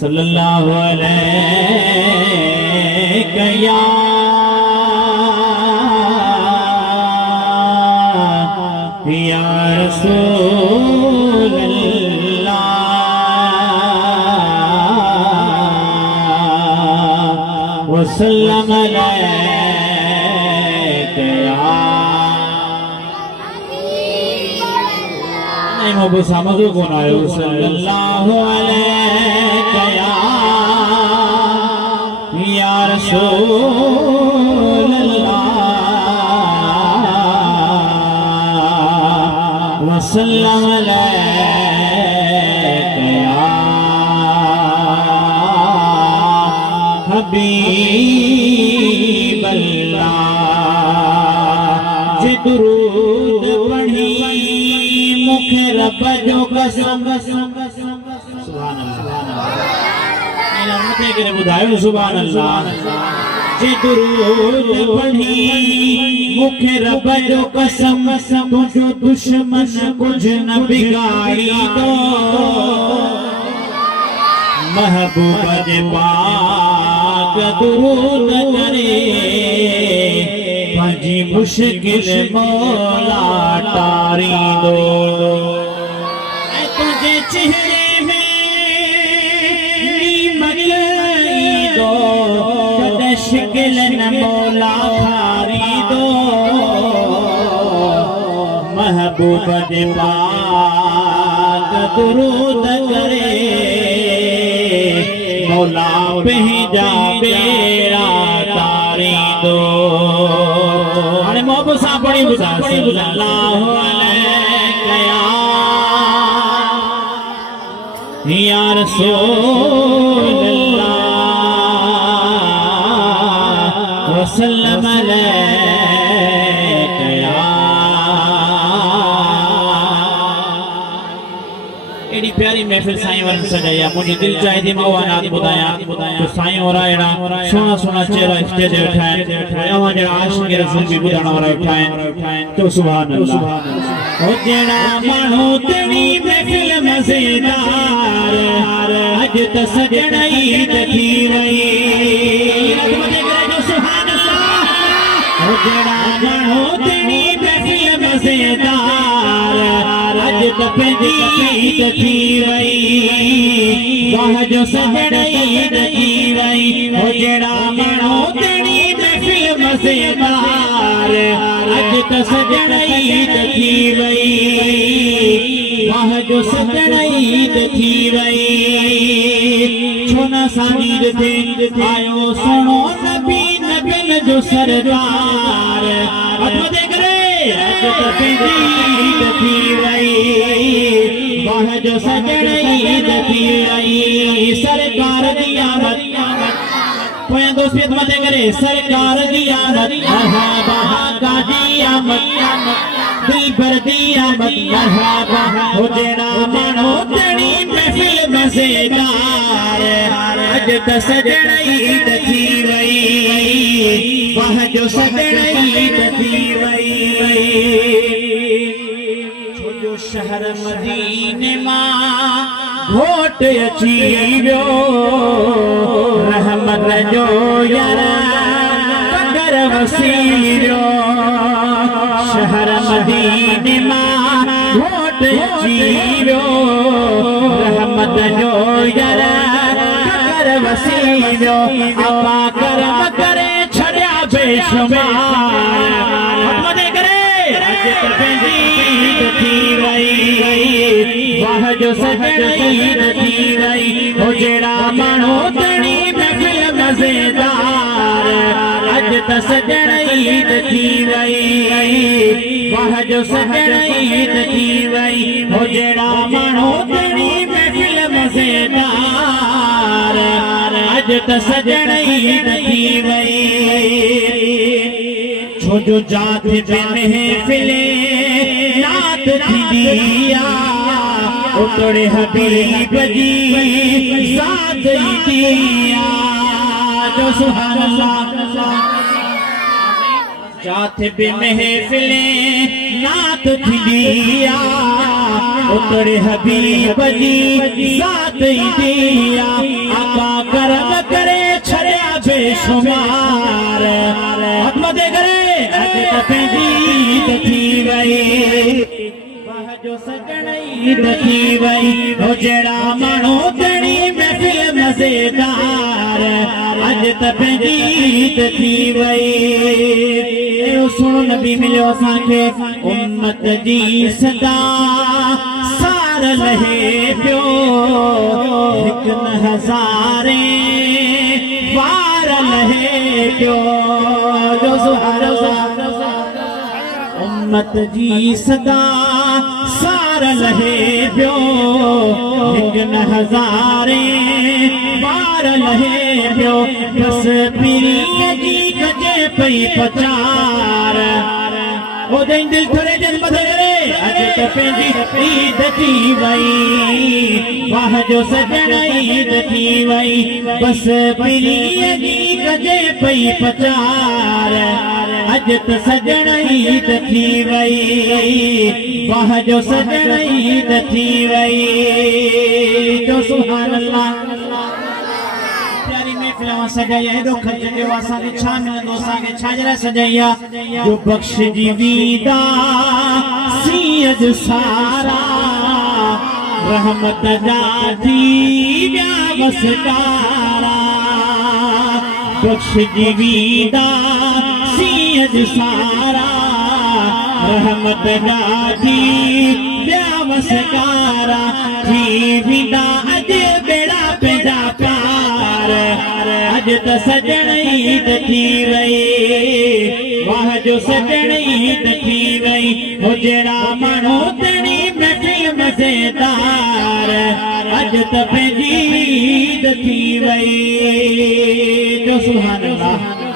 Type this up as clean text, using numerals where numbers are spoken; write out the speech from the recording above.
सल्लल्लाहु अलैहि या रसूल अल्लाह वसल्लम अलैका या नहीं मोबो समझो कौन आयो सल्लल्लाहु अलैका या रसूल अल्लाह वसल्लम अलैका या हबीब अल्लाह जे दुरूद पढ़ी मुख रब जो कसम सुभान अल्लाह मथे करे बुधायो सुभान अल्लाह जे दुरूद पढ़ी मुख रब जो कसम तुझो दुश्मन कुछ न बिगाड़ी दो महबूब जे पाक दुरूद करे पंजी मुश्किल मौला टारी दो तुझे चेहरे में नीमत दो कदे शिकिल न मौला खारी दो महबूब जे पाक दुरूद करे मौला भेजा बेड़ा तारी दो अरे मोहब्बत सा बड़ी बुझा सल्लल्लाहु अलैका या रसूल अल्लाह वसल्लम अलैका या एडी प्यारी महफिल साईं वन सजाया मुझे दिल चाहे थी मवानात बुधाया तो साईं और एड़ा सोना सोना चेहरा स्टेज पे उठाए अवा जड़ा आशिक रसूल भी बुधाना वाला उठाए तो सुभान अल्लाह ओ जेड़ा मानो तेरी महफिल मजेदार अज तो सजड़ई थी वई सुभान अल्लाह ओ जेड़ा मानो तेरी महफिल मजेदार अज तो पेंदी थी वई वाह जो सजड़ई थी वई ओ जेड़ा मानो तेरी महफिल मजेदार अज तो सजड़ई थी वई वाह जो सजड़ई थी वई छोना सामीर थे आयो सुनो नबी नबिन जो सरदार अदे करे अज तो पेंदी थी वई वाह जो सजड़ई थी वई सरकार दी आमद पोया दोस्त मत करे सरकार दी आमद मरहबा गाजी आमद दिल भर दी आमद मरहबा हो जेड़ा मानो तेरी महफिल मजेदार अज तो सजड़ई थी वई वाह जो सजड़ई थी वई जो शहर मदीने मां घोट अची वियो रहमत जो यार कर वसीरो शहर मदीने मां घोट अची वियो रहमत जो यार कर वसीरो अपा करम करे छड़िया बेशुमार मदे करे अज तो पेंदी थी वई वाह जो सजड़ई थी वई हो जेड़ा मानो तेरी महफिल मजेदार अज तो सजड़ई थी वई वाह जो सजड़ई थी वई हो जेड़ा मानो तेरी महफिल मजेदार अज तो सजड़ई थी वई छो जो जात पे महफिले रात थी दिया उतरे हबीब जी साथ दिया जो सुभान अल्लाह जात पे महफिले नात दिया उतरे हबीब जी साथ दिया बेशुमार अहमद करे अज तपी ईद थी वई वाह जो सजण ईद थी वई हो जड़ा मानो तणी महफिल मजेदार अज तपी ईद थी वई सुनो नबी मिलियो असांखे उम्मत जी सदा सार लहे पियो हिकु न हज़ारे वार लहे पियो जो सुहारो उम्मत जी सदा सार लहे पियो हिकु न हज़ारे वार लहे पियो बस पीरीअ जी कजे पई पचार ओ दिन दिल थोड़े जन बदल रे अज त पंहिंजी ईद थी वई वाह जो सजण ईद थी वई बस पीरीअ जी कजे पई पचार अज त सजण ईद थी वई वाह जो सजण ईद थी वई जो सुभान अल्लाह सजाया हेॾो ख़र्च कयो असांखे छा मिलंदो असांखे छा जे लाइ सजाया जो बख़्श जी वीदा सीअ जो सारा रहमत जा थी विया वसकारा बख़्श जी वीदा सीअ जो सारा रहमत जा थी विया वसकारा थी वेंदा अॼु बेड़ा पंहिंजा प्यार अज त सजण ईद थी वई वाह जो सजण ईद थी वई हो जड़ा माण्हू तणी महफिल मज़ेदार अज त पंहिंजी ईद थी वई जो सुभान अल्लाह